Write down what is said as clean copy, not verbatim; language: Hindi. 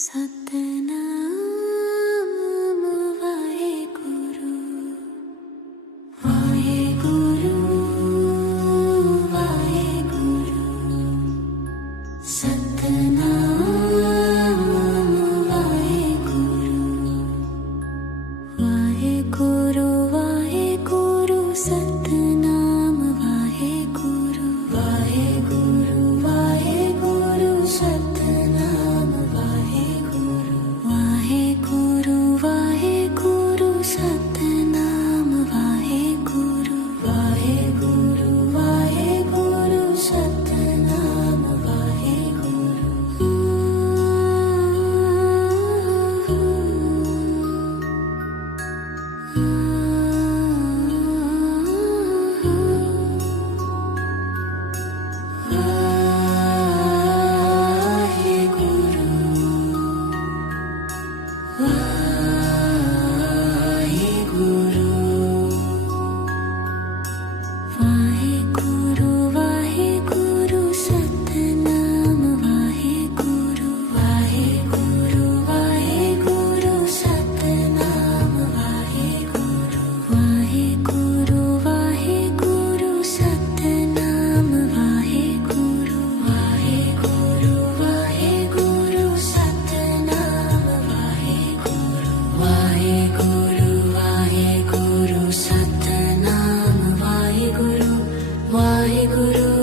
सतनाम वाहेगुरु वाहेगुरु वाहेगुरु सतनाम वाहेगुरु वाहेगुरु वाहेगुरु सतनाम वाहेगुरु वाहेगुरु वाहेगुरु सतनाम वाहेगुरु वाहेगुरु वाहेगुरु सतनाम वाहेगुरु वाहेगुरु वाहेगुरु सतनाम वाहेगुरु वाहेगुरु वाहेगुरु सतनाम वाहेगुरु वाहेगुरु वाहेगुरु सतनाम वाहेगुरु वाहेगुरु वाहेगुरु सतनाम वाहेगुरु वाहेगुरु वाहेगुरु सतनाम वाहेगुरु वाहेगुरु वाहेगुरु सतनाम वाहेगुरु वाहेगुरु